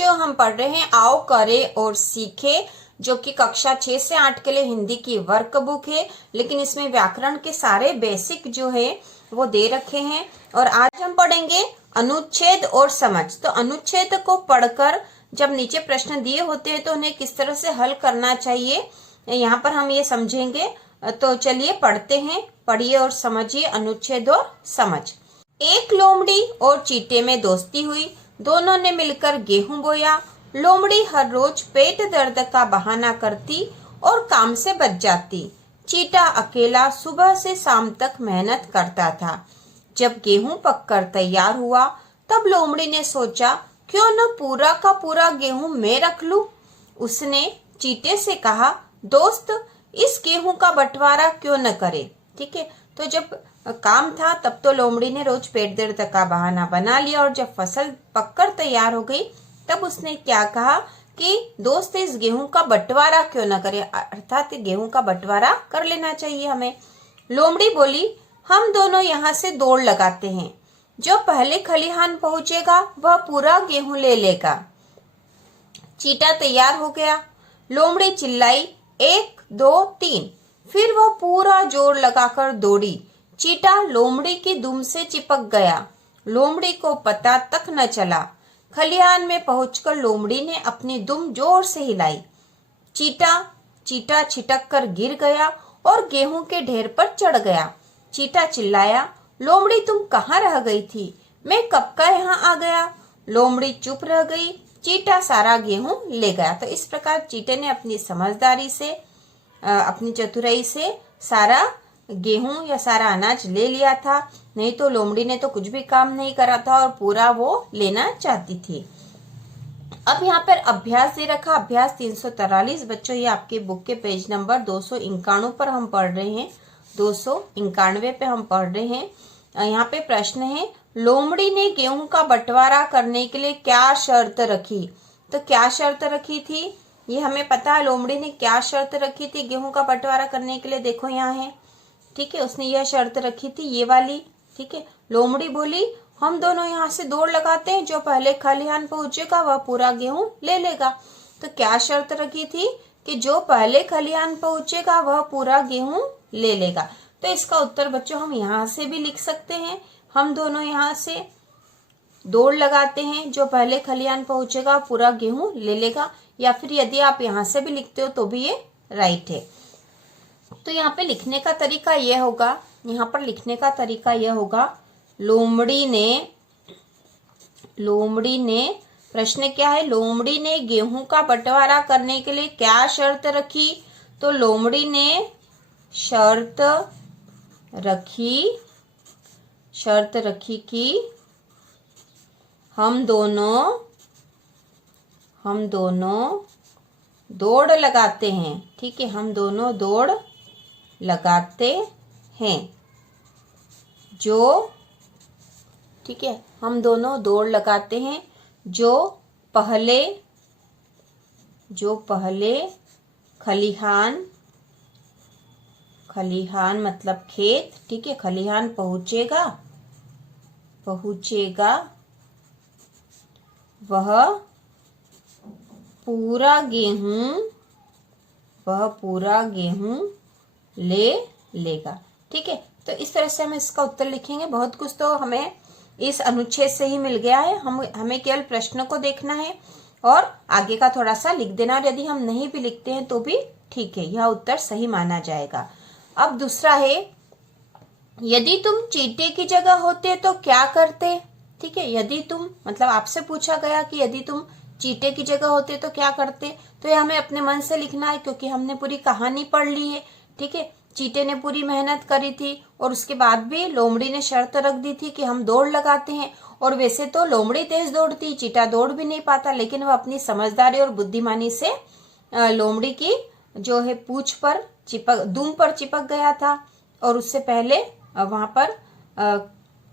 बच्चों, हम पढ़ रहे हैं आओ करे और सीखे, जो कि कक्षा 6 से 8 के लिए हिंदी की वर्क बुक है। लेकिन इसमें व्याकरण के सारे बेसिक जो है वो दे रखे हैं। और आज हम पढ़ेंगे अनुच्छेद और समझ। तो अनुच्छेद को पढ़कर जब नीचे प्रश्न दिए होते हैं तो उन्हें किस तरह से हल करना चाहिए, यहाँ पर हम ये समझेंगे। तो चलिए पढ़ते हैं। पढ़िए और समझिए अनुच्छेद और समझ। एक लोमड़ी और चींटे में दोस्ती हुई। दोनों ने मिलकर गेहूं बोया। लोमड़ी हर रोज पेट दर्द का बहाना करती और काम से बच जाती। चींटा अकेला सुबह से शाम तक मेहनत करता था। जब गेहूं पककर तैयार हुआ तब लोमड़ी ने सोचा, क्यों न पूरा का पूरा गेहूं मैं रख लूं। उसने चींटे से कहा, दोस्त, इस गेहूं का बंटवारा क्यों न करे। ठीक है, तो जब काम था तब तो लोमड़ी ने रोज पेट दर्द का बहाना बना लिया, और जब फसल पककर तैयार हो गई तब उसने क्या कहा कि दोस्त, इस गेहूं का बंटवारा क्यों न करे, अर्थात गेहूं का बंटवारा कर लेना चाहिए हमें। लोमड़ी बोली, हम दोनों यहाँ से दौड़ लगाते हैं। जो पहले खलिहान पहुंचेगा वह पूरा गेहूं ले लेगा। चींटा तैयार हो गया। लोमड़ी चिल्लाई, 1 2 3। फिर वह पूरा जोर लगाकर दौड़ी। चींटा लोमड़ी की दुम से चिपक गया। लोमड़ी को पता तक न चला। खलिहान में पहुंचकर लोमड़ी ने अपनी दुम जोर से हिलाई। चींटा छिटक कर गिर गया और गेहूं के ढेर पर चढ़ गया। चींटा चिल्लाया, लोमड़ी तुम कहाँ रह गई थी? मैं कब का यहाँ आ गया। लोमड़ी चुप रह गई। चींटा सारा गेहूं ले गया। तो इस प्रकार चींटे ने अपनी समझदारी से, अपनी चतुराई से सारा गेहूं या सारा अनाज ले लिया था। नहीं तो लोमड़ी ने तो कुछ भी काम नहीं करा था और पूरा वो लेना चाहती थी। अब यहाँ पर अभ्यास दे रखा, अभ्यास 343। बच्चों, ये आपके बुक के पेज नंबर 291 पर हम पढ़ रहे हैं। 291 पे हम पढ़ रहे हैं। यहाँ पे प्रश्न है, लोमड़ी ने गेहूं का बंटवारा करने के लिए क्या शर्त रखी। तो क्या शर्त रखी थी ये हमें पता है। लोमड़ी ने क्या शर्त रखी थी गेहूं का बंटवारा करने के लिए, देखो यहाँ है। ठीक है, उसने यह शर्त रखी थी, ये वाली। ठीक है, लोमड़ी बोली, हम दोनों यहाँ से दौड़ लगाते हैं। जो पहले खलिहान पहुंचेगा वह पूरा गेहूं ले लेगा। तो क्या शर्त रखी थी कि जो पहले खलिहान पहुंचेगा वह पूरा गेहूं ले लेगा। तो इसका उत्तर बच्चों हम यहाँ से भी लिख सकते हैं। हम दोनों यहाँ से दौड़ लगाते हैं, जो पहले खलिहान पहुंचेगा पूरा गेहूं ले लेगा। या फिर यदि आप यहाँ से भी लिखते हो तो भी ये राइट है। तो यहाँ पे लिखने का तरीका यह होगा, यहाँ पर लिखने का तरीका यह होगा, लोमड़ी ने प्रश्न क्या है, लोमड़ी ने गेहूं का बंटवारा करने के लिए क्या शर्त रखी। तो लोमड़ी ने शर्त रखी कि हम दोनों दौड़ लगाते हैं। ठीक है, हम दोनों दौड़ लगाते हैं। ठीक है, हम दोनों दौड़ लगाते हैं। जो पहले खलिहान मतलब खेत। ठीक है, खलिहान पहुंचेगा वह पूरा गेहूं ले लेगा। ठीक है, तो इस तरह से हम इसका उत्तर लिखेंगे। बहुत कुछ तो हमें इस अनुच्छेद से ही मिल गया है। हमें केवल प्रश्न को देखना है और आगे का थोड़ा सा लिख देना। और यदि हम नहीं भी लिखते हैं तो भी ठीक है, यह उत्तर सही माना जाएगा। अब दूसरा है, यदि तुम चींटे की जगह होते तो क्या करते। ठीक है, यदि तुम मतलब आपसे पूछा गया कि यदि तुम चींटे की जगह होते तो क्या करते। तो यह हमें अपने मन से लिखना है, क्योंकि हमने पूरी कहानी पढ़ ली है। ठीक है, चींटे ने पूरी मेहनत करी थी और उसके बाद भी लोमड़ी ने शर्त रख दी थी कि हम दौड़ लगाते हैं। और वैसे तो लोमड़ी तेज दौड़ती, चींटा दौड़ भी नहीं पाता, लेकिन वह अपनी समझदारी और बुद्धिमानी से लोमड़ी की जो है पूंछ पर दुम पर चिपक गया था और उससे पहले वहां पर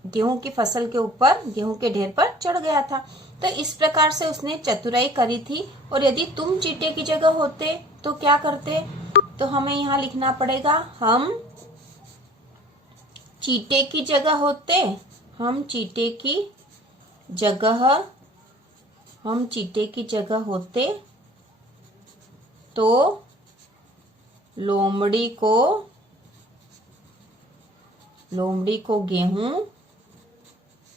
गेहूं की फसल के ऊपर, गेहूं के ढेर पर चढ़ गया था। तो इस प्रकार से उसने चतुराई करी थी। और यदि तुम चींटे की जगह होते तो क्या करते। तो हमें यहाँ लिखना पड़ेगा, हम चींटे की जगह होते, हम चींटे की जगह हम चीटे की जगह होते तो लोमड़ी को गेहूं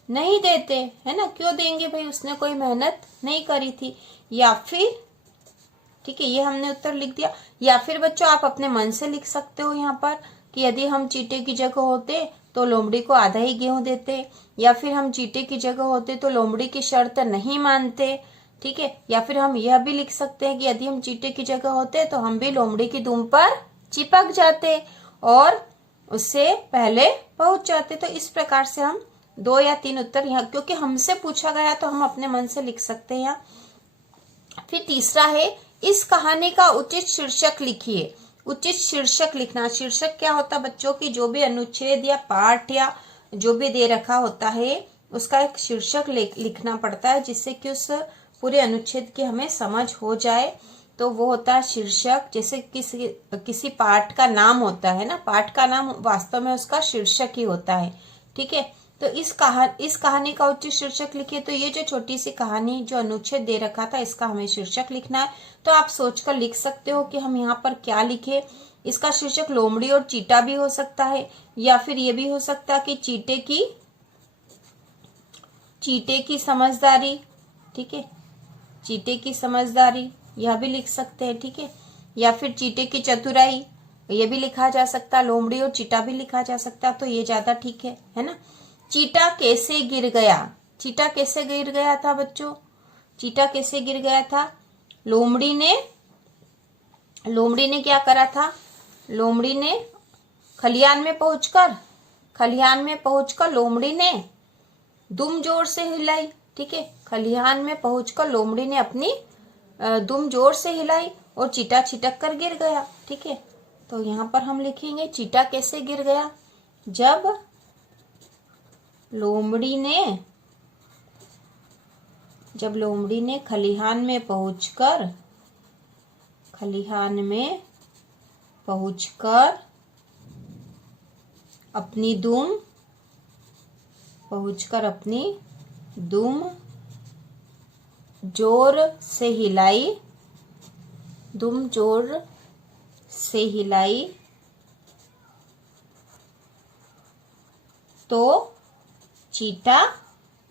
नहीं देते, है ना। क्यों देंगे भाई, उसने कोई मेहनत नहीं करी थी। या फिर, ठीक है, ये हमने उत्तर लिख दिया। या फिर बच्चों आप अपने मन से लिख सकते हो यहाँ पर कि यदि हम चीटे की जगह होते तो लोमड़ी को आधा ही गेहूं देते, या फिर हम चीटे की जगह होते तो लोमड़ी की शर्त नहीं मानते, ठीक है। या फिर हम यह भी लिख सकते हैं कि यदि हम चीटे की जगह होते तो हम भी लोमड़ी की दुम पर चिपक जाते और उससे पहले पहुंच जाते। तो इस प्रकार से हम 2 या 3 उत्तर यहाँ, क्योंकि हमसे पूछा गया तो हम अपने मन से लिख सकते हैं यहाँ। फिर तीसरा है, इस कहानी का उचित शीर्षक लिखिए। उचित शीर्षक लिखना, शीर्षक क्या होता है बच्चों की, जो भी अनुच्छेद या पाठ या जो भी दे रखा होता है उसका एक शीर्षक लिखना पड़ता है, जिससे कि उस पूरे अनुच्छेद की हमें समझ हो जाए। तो वो होता है शीर्षक। जैसे किसी पाठ का नाम होता है ना, पाठ का नाम वास्तव में उसका शीर्षक ही होता है, ठीक है। तो इस कहानी का उचित शीर्षक लिखिए। तो ये जो छोटी सी कहानी जो अनुच्छेद दे रखा था इसका हमें शीर्षक लिखना है। तो आप सोचकर लिख सकते हो कि हम यहाँ पर क्या लिखे। इसका शीर्षक लोमड़ी और चीटा भी हो सकता है, या फिर ये भी हो सकता है कि चीटे की समझदारी, ठीक है, चीटे की समझदारी, यह भी लिख सकते हैं, ठीक है। या फिर चीटे की चतुराई, ये भी लिखा जा सकता, लोमड़ी और चीटा भी लिखा जा सकता। तो ये ज्यादा ठीक है ना। चीटा कैसे गिर गया, चीटा कैसे गिर गया था बच्चों, चीटा कैसे गिर गया था। लोमड़ी ने क्या करा था, लोमड़ी ने खलिहान में पहुंचकर लोमड़ी ने दुम जोर से हिलाई, ठीक है। खलिहान में पहुंचकर लोमड़ी ने अपनी दुम जोर से हिलाई और चीटा छिटक कर गिर गया, ठीक है। तो यहाँ पर हम लिखेंगे चीटा कैसे गिर गया, जब लोमड़ी ने खलिहान में पहुंचकर अपनी दुम जोर से हिलाई तो चीटा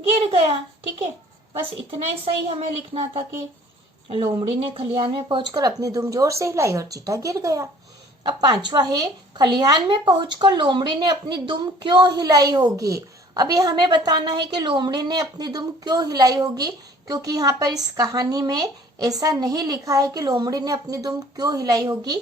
गिर गया, ठीक है। बस इतना ही सही हमें लिखना था कि लोमड़ी ने खलिहान में पहुंचकर अपनी दुम जोर से हिलाई और चीटा गिर गया। अब 5वां है, खलिहान में पहुंचकर लोमड़ी ने अपनी दुम क्यों हिलाई होगी। अब ये हमें बताना है कि लोमड़ी ने अपनी दुम क्यों हिलाई होगी, क्योंकि यहाँ पर इस कहानी में ऐसा नहीं लिखा है कि लोमड़ी ने अपनी दुम क्यों हिलाई होगी।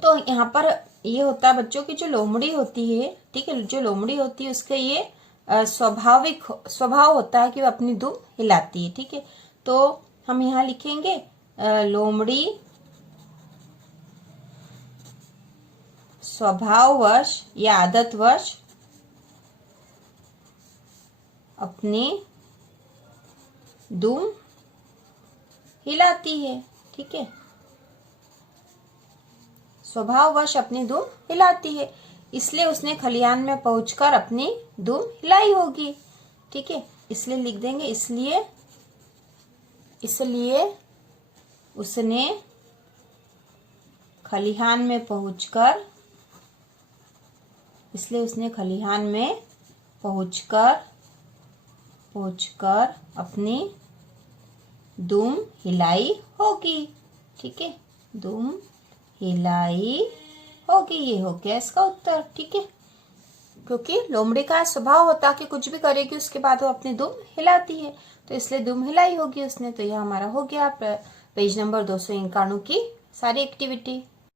तो यहाँ पर ये होता है बच्चों की जो लोमड़ी होती है, ठीक है, जो लोमड़ी होती है उसके ये स्वभाव होता है कि वो अपनी दुम हिलाती है, ठीक है। तो हम यहाँ लिखेंगे लोमड़ी स्वभाववश या आदतवश अपनी दुम हिलाती है, ठीक है, स्वभाववश अपनी दुम हिलाती है, इसलिए उसने खलिहान में पहुंचकर अपनी दुम हिलाई होगी, ठीक है। इसलिए लिख देंगे इसलिए उसने खलिहान में पहुंचकर अपनी दुम हिलाई होगी, ठीक है, दुम हिलाई होगी। ये हो गया इसका उत्तर, ठीक है। क्योंकि लोमड़ी का स्वभाव होता है कि कुछ भी करेगी उसके बाद वो अपनी दुम हिलाती है, तो इसलिए दुम हिलाई होगी उसने। तो यह हमारा हो गया पेज नंबर 291 की सारी एक्टिविटी।